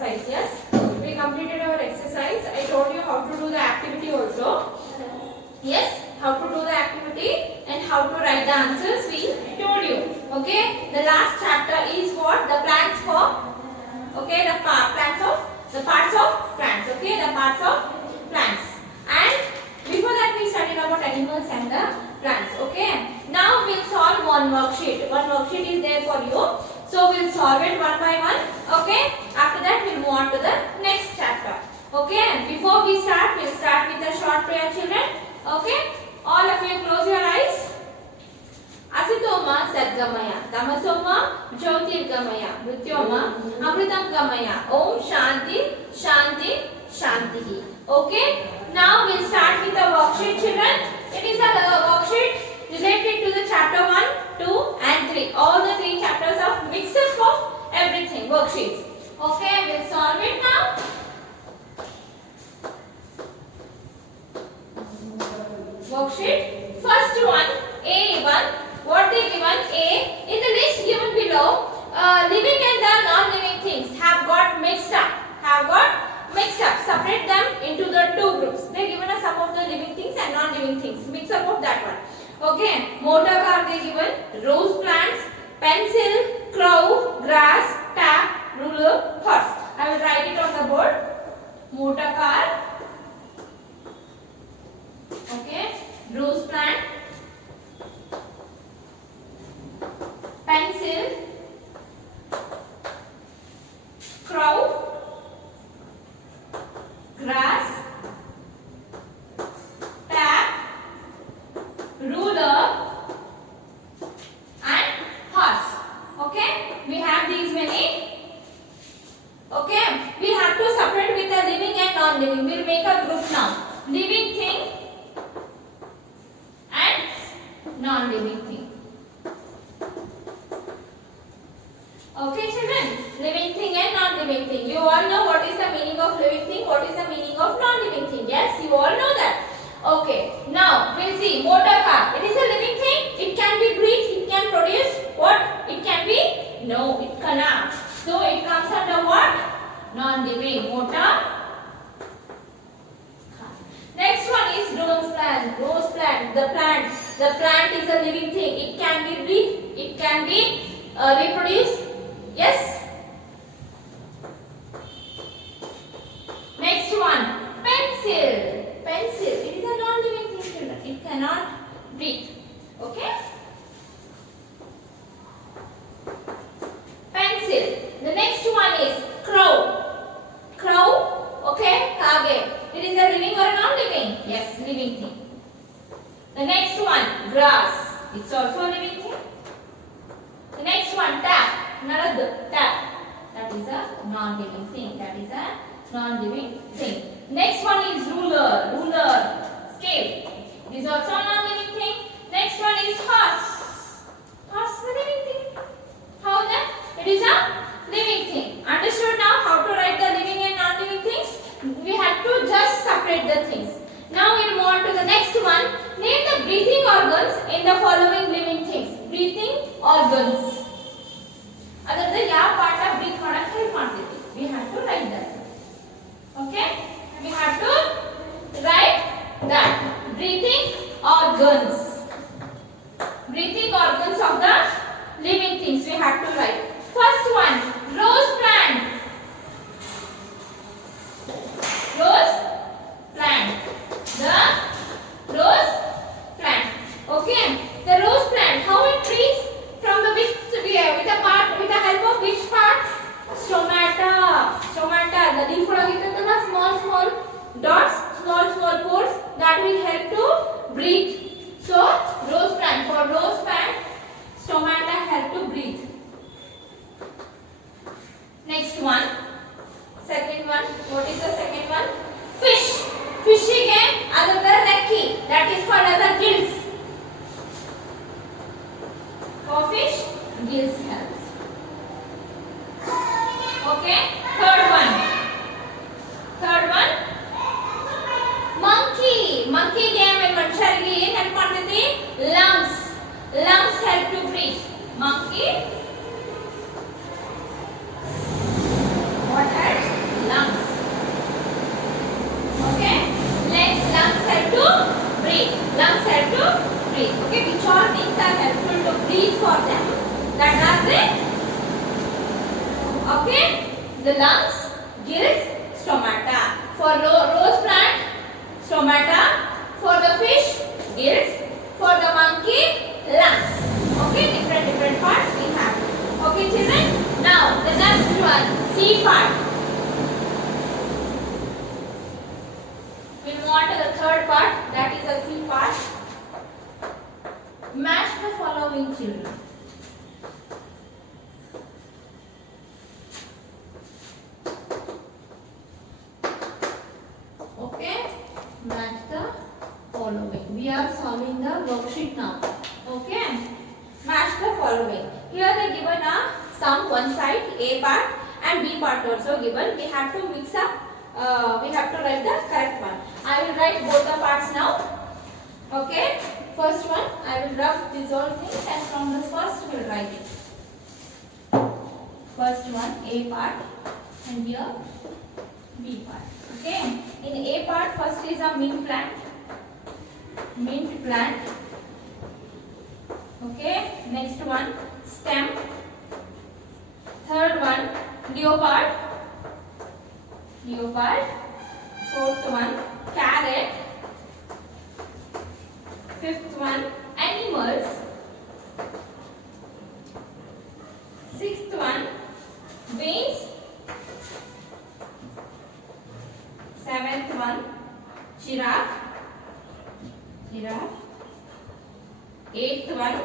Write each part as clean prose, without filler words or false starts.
exercise. Yes, we completed our exercise. I told you how to do the activity also. Yes, how to do the activity and how to write the answers we told you. Okay, the last chapter is what? The plants for, okay, the parts of plants. Okay, the parts of plants. And before that we studied about animals and the plants. Okay, now we'll solve one worksheet. One worksheet is there for you. So we'll solve it one by one. Okay, after that we'll move on to the next chapter. Okay, before we start, we'll start with a short prayer, children. Okay, all of you close your eyes. Asitoma Sadgamaya, Tamasoma Jyotirgamaya, Mrityoma Amritam Gamaya. Om Shanti, Shanti, Shanti. Okay, now we'll start with the worksheet, children. It is a worksheet related to the chapter 1, 2 and 3. All the 3 chapters of mix-up of everything, worksheets. Okay, we'll solve it now. Worksheet. First one, A1. What they given? A. In the list given below, living and the non-living things have got mixed up. Separate them into the 2 groups. They given us some of the living things and non-living things. Mix up of that one. Okay. Motor car they given. Rose plants, pencil, crow, grass, tap, ruler, horse. I will write it on the board. Motor car. Okay. Rose plant, pencil, crow, grass, tap, ruler and horse. Okay, we have these many. Okay, we have to separate with the living and non-living. We'll make a group now. Living thing and non-living thing. Okay, children, living thing and non-living thing. You all know what is the meaning of living thing, what is the meaning of non-living thing. Yes, you all know that. Okay, now we'll see motor car. It is a living thing. It can be breathed. It can produce what? It can be? No, it cannot. So it comes under what? Non-living. Motor car. Next one is rose plant. Rose plant. The plant is a living thing. It can be breathed. It can be reproduced. Yes. Next one, pencil. Pencil. It is a non-living thing, children. It cannot breathe. Okay. Pencil. The next one is crow. Crow. Okay. Kage. It is a living or a non-living? Yes, living thing. The next one, grass. It's also a living thing. The next one, tap. Narad, tap. That is a non-living thing. That is a non-living thing. Next one is ruler. Ruler. Scale. It is also a non-living thing. Next one is horse. Horse is a living thing. How that? It is a living thing. Understood now how to write the living and non-living things? We have to just separate the things. Now we move on to the next one. Name the breathing organs in the following living things. Breathing organs. Adarte ಯಾವ ಪಾಠ breathe ಮಾಡಕ್ಕೆ help ಮಾಡ್ತೈತಿ. We have to write that. Okay? We have to write that. Breathing organs. Breathing organs of the living things we have to write. First one, rose plant. Rose plant. The rose plant. Okay, the rose plant. How it treats from the which with the help of which parts? Stomata. Stomata. The leaf ಒಳಗಿರ್ತದಲ್ಲ small dots, small pores that will help to breathe. So rose plant. For rose plant, stomata help to breathe. Next one. Second one. What is the second one? Fish. Fishing another recky. That is called as a gills. For fish, gills helps. Okay. Third one. Monkey. Monkey game and manchariಗೆ ಏನು help ಮಾಡ್ತೈತಿ? Lungs. Lungs help to breathe. Monkey. What else? gills, stomata. For rose plant, stomata. For the fish, gills. For the monkey, lungs. Okay, different parts we have. Okay, children. Now the next one, C part. We move on to the third part. That is the C part. Match the following, children. Okay, match the following. We are solving the worksheet now. Okay, match the following. Here they given a sum one side, A part and B part also given. We have to mix up. We have to write the correct one. I will write both the parts now. Okay, first one I will rub these all things and from the first we will write it. First one A part and here B part. Okay, in A part first is a mint plant. Mint plant. Okay, next one stem. Third one leopard. Leopard. Fourth one carrot. Fifth one animals. Sixth one beans. Seventh one giraffe. Giraffe. Eighth one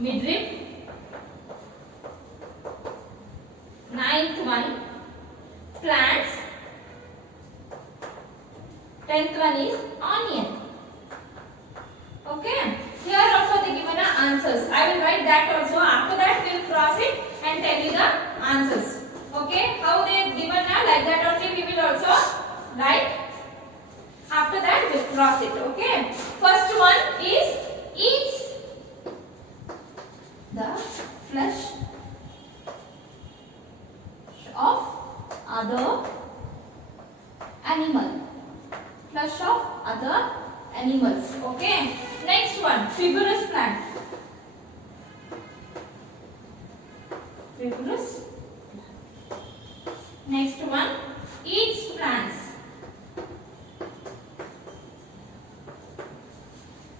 midrib. Ninth one plants. 10th one is onion. Okay, here also they given the answers. I will write that also. After that we will cross it and tell you the answers. Okay, how they given like that only we will also write. After that we will cross it. Okay, first one is eats the flesh of other animal. Flesh of other animals. Okay, next one fibrous plant. Fibrous. Next one eats plants.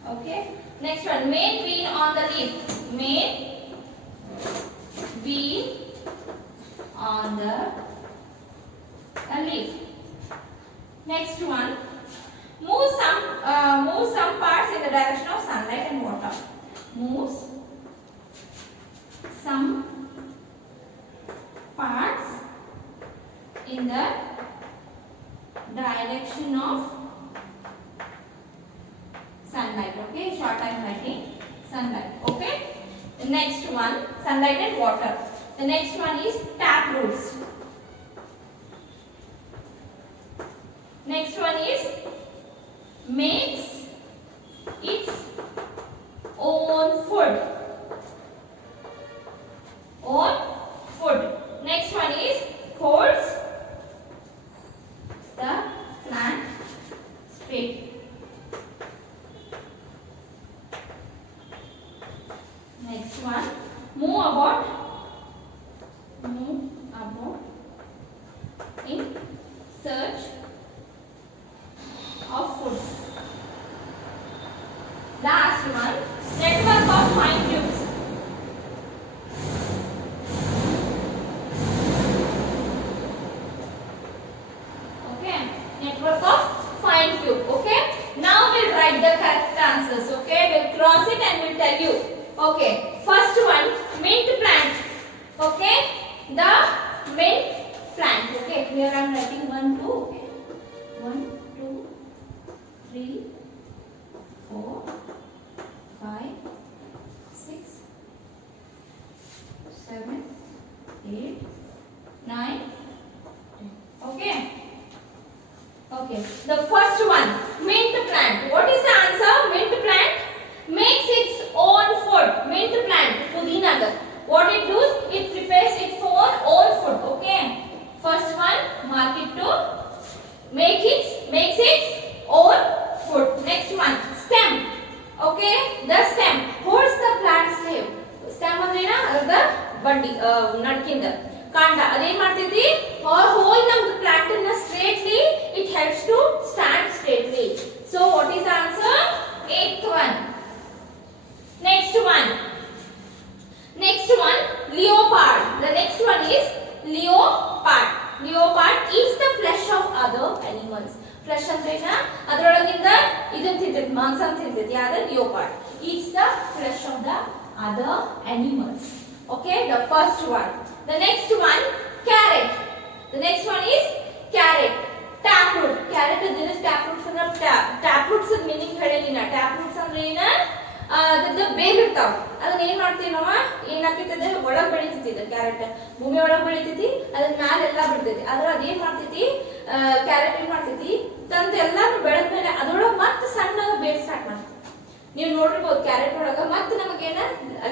Okay, next one main bean on the leaf. Main bean on the leaf. Next one move some parts in the direction of sunlight and water. Moves some parts in the direction of sunlight. Okay, short I am writing sunlight. Okay, the next one sunlight and water. The next one is tap roots. Next one is makes its own food. Own food. Next one is holds the plant straight. Next one move about in search of food. Last one network of fine tubes. Okay, network of fine tube. Okay, now we'll write the correct answers. Okay, we'll cross it and we'll tell you. Okay, first one mint plant. Okay, the mint plant. Okay, here I am writing 1, 2. Okay, 1, 2, 3, 4, 5, 6, 7, 8, 9, 10. Okay. Okay. The first one, mint plant. What is the answer? Mint plant makes its own food. Mint plant, pudina. What it does? It prepares its own food. Okay. First one, mark it to makes its own food. Next one, stem. Okay, the stem holds the plant stem. Stem ಅಂದ್ರೆ ಅರ್ಧ ಬಡ್ಡಿ ನಡ್ಕಿಂದ ಕಾಂಡ ಅದೇನ್ ಮಾಡ್ತೈತಿ Flesh ಅಂದ್ರೇನ ಅದರೊಳಗಿಂದ ಇದನ್ನ ತಿಂತೈತಿ ಮಾಂಸ ತಿಂತೈತಿ ಯಾವುದು leopard eats the flesh of the other animals. Okay, the first one. The next one, carrot. The next one is carrot. Taproot. Carrot is taproot from taproots meaning ಹೇಳಲಿಲ್ಲ. Taproots ಅಂದ್ರೆ ಏನ ಅದರ ಬೇರ್ ಇರ್ತಾವ ಅದನ್ನ ಏನ್ ಮಾಡ್ತೀವಿ ನಾವು ಏನಾಗ್ತೈತೆ ಒಳಗೆ ಬೆಳಿತೈತಿ ಇದು ಕ್ಯಾರೆಟ್ ಭೂಮಿ ಒಳಗೆ ಬೆಳಿತೈತಿ ಅದನ್ನ ಮ್ಯಾಲೆ ಎಲ್ಲ ಬಿಡ್ತೈತಿ ಆದ್ರೆ ಅದೇನ್ ಮಾಡ್ತೈತಿ ಕ್ಯಾರೆಟ್ ಏನ್ ಮಾಡ್ತೈತಿ ತಂದು ಎಲ್ಲಾನು ಬೆಳೆದ್ಮೇಲೆ ಅದರೊಳಗೆ ಮತ್ತೆ ಸಣ್ಣಗೆ ಬೇರ್ ಸ್ಟಾರ್ಟ್ ಮಾಡ್ತೈತಿ ನೀವು ನೋಡಿರ್ಬೋದು ಕ್ಯಾರೆಟ್ ಒಳಗೆ ಮತ್ತೆ ನಮಗೇನ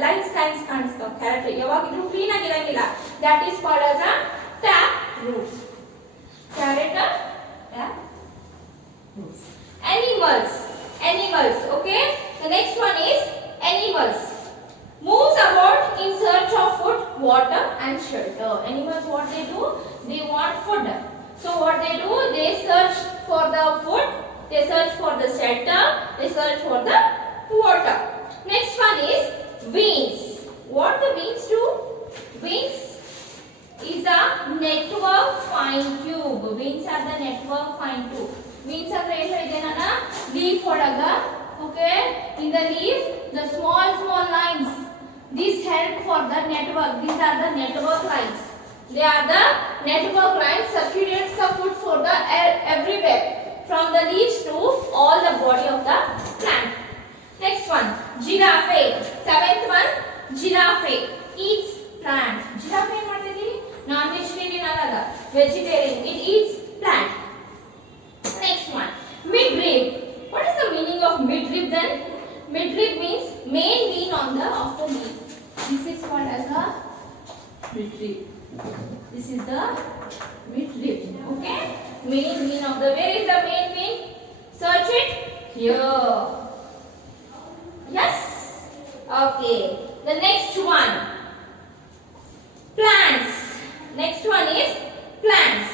ಲೈನ್ಸ್ ಕಾಣಿಸ್ತಾವ ಕ್ಯಾರೆಟ್ ಯಾವಾಗಿದ್ರು ಕ್ಲೀನ್ ಆಗಿರಂಗಿಲ್ಲ that is called as a tap roots carrot tap roots animals okay. The next one is animals moves about in search of food, water and shelter. Animals what they do, they want food, so what they do, they search for the food, they search for the shelter, they search for the water. Next one is wings. What the wings do? Wings is a network fine tube. Wings are the network fine tube. Wings are ಏನು ಹೇಳಿದೆ ನಾನು leaf ಒಳಗ okay, in the leaf the small lines, these help for the network, these are the network lines, they are the network lines circulates the food for the air everywhere from the leaves to all the body of the plant. Next one, giraffe. Seventh one, giraffe eats plant. Giraffe ಏನು ಮಾಡ್ತೈತಿ non vegetarian ಅಲ್ಲ vegetarian, it eats plant. Next one, midrib. What is the meaning of midrib then? Midrib means main vein on the of the leaf. This is called as a midrib. This is the midrib. Okay, main vein of the. Where is the main vein? Search it here. Yes. Okay. The next one, plants. Next one is plants.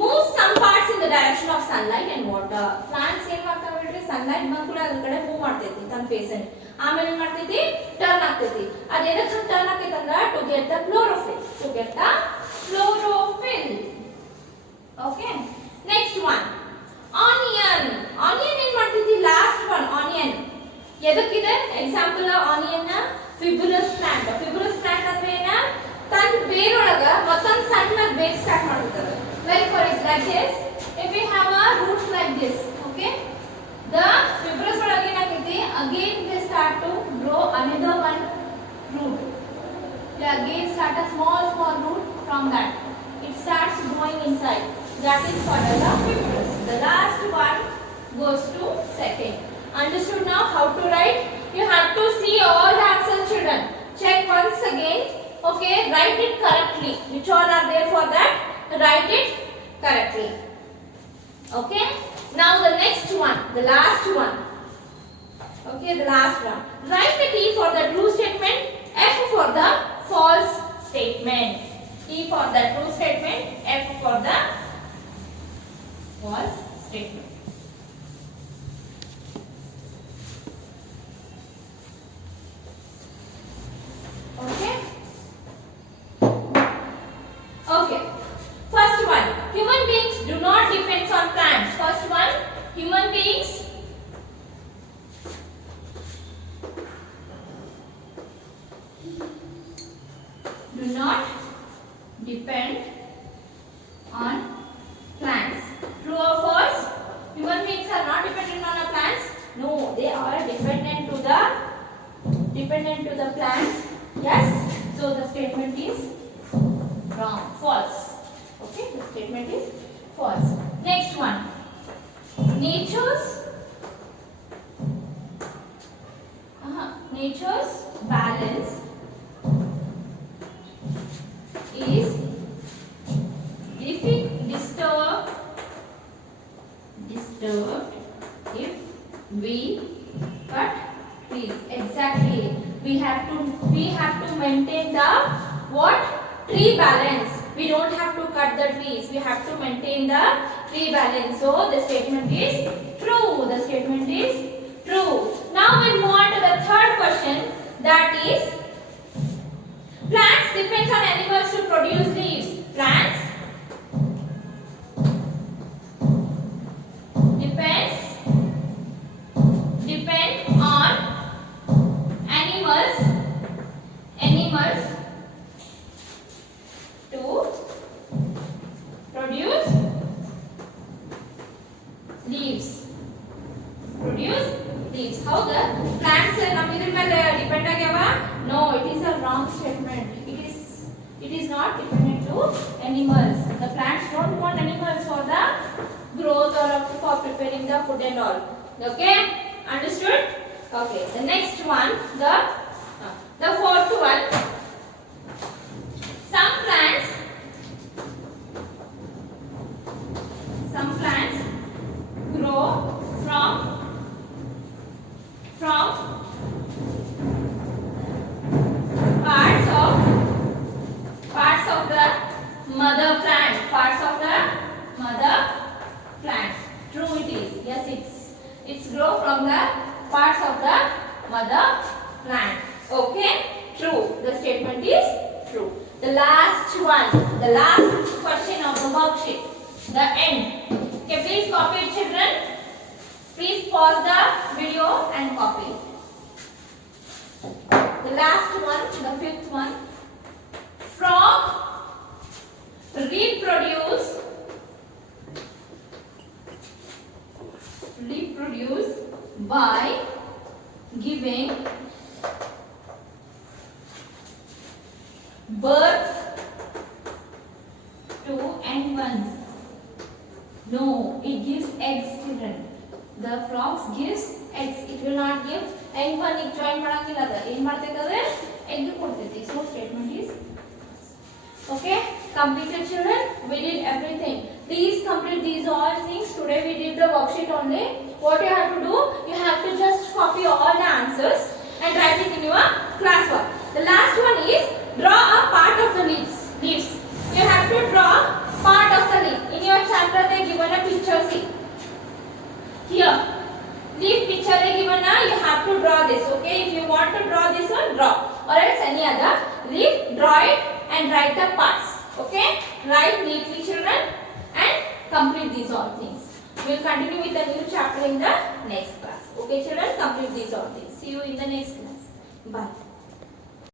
Move some parts in the direction of sunlight and water. Plants ಏನು ಮಾಡ್ತಾವೆ ಹೇಳ್ರಿ sunlight ಬಂದ್ಕೂಡ ಅದರ ಕಡೆ move ಮಾಡ್ತೈತಿ ತನ್ನ face ಅನ್ನು ಆಮೇಲೆ ಏನು ಮಾಡ್ತೈತಿ ಟರ್ನ್ ಆಗ್ತೈತಿ ಅದೇನಕ್ಕೆ ಟರ್ನ್ ಆಗ್ತೈತಿ ಅಂದ್ರೆ to get the chlorophyll, to get the chlorophyll. Okay, next one, onion. Onion ಏನು ಮಾಡ್ತೈತಿ last one, onion ಎದಕ್ಕಿದೆ ಎಕ್ಸಾಂಪಲ್ ಆನಿಯನ್ ನ ಫಿಬುಲಸ್ ಪ್ಲಾಂಟ್. ಫಿಬುಲಸ್ ಪ್ಲಾಂಟ್ ಅಂದ್ರೆ ಏನ ತನ್ನ ಬೇರೊಳಗ ಮತ್ತೊಂದು ಸಣ್ಣ ಬೇರ್ ಸ್ಟಾರ್ಟ್ ಮಾಡುತ್ತದೆ. Like for example, this, if we have a root like this, okay, the fibrous again they start to grow another one root. They again start a small root from that. It starts growing inside. That is called as a fibrous. The last one goes to second. Understood now how to write? You have to see all the answers, children. Check once again. Okay, write it correctly. Which all are there for that? Write it correctly. Okay, now the next one, the last one. Okay, the last one, write the T for the true statement, F for the false statement. T for the true statement, F for the false statement. Okay. Okay. First one, human beings do not depend on plants. First one, human beings do not depend on plants. True or false? Human beings are not dependent on the plants. No, they are dependent to the plants. Yes. So the statement is wrong. False. Okay, the statement is false. Next one, nature's balance is disturbed if we cut trees. Exactly, we have to maintain the what? Tree balance. We don't have to cut the trees, we have to maintain the tree balance. So the statement is true. The statement is true. Now we move on to the third question, that is plants depends on animals to produce leaves. Plants The plants don't want animals for the growth or for preparing the food and all. Okay, understood? Okay, the next one, the fourth one. Some plants grow from parts of the mother plant. True it is. Yes, it's grow from the parts of the mother plant. Okay, true. The statement is true. The last one, the last question of the worksheet, the end. Okay, please copy it, children. Please pause the video and copy. The last one, the fifth one. Frog reproduce by giving birth to young ones. No, it gives eggs, children. The frogs gives eggs. It will not give young one. It join ಮಾಡಂಗಿಲ್ಲ ಅದು ಏನು ಮಾಡ್ತೈತೆ egg ಕೊಡ್ತೈತಿ. So statement is okay. Completed, children. We did everything. Please complete these all things. Today we did the worksheet only. What you have to do? You have to just copy all the answers and write it in your classwork. The last one is draw a part of the leaves. You have to draw part of the leaf. In your chapter they given a picture. See here, leaf picture they given a. You have to draw this. Okay, if you want to draw this one, draw, or else any other leaf, draw it and write the parts. Okay, write neatly, children, and complete these all things. We will continue with the new chapter in the next class. Okay, children, complete these all things. See you in the next class. Bye.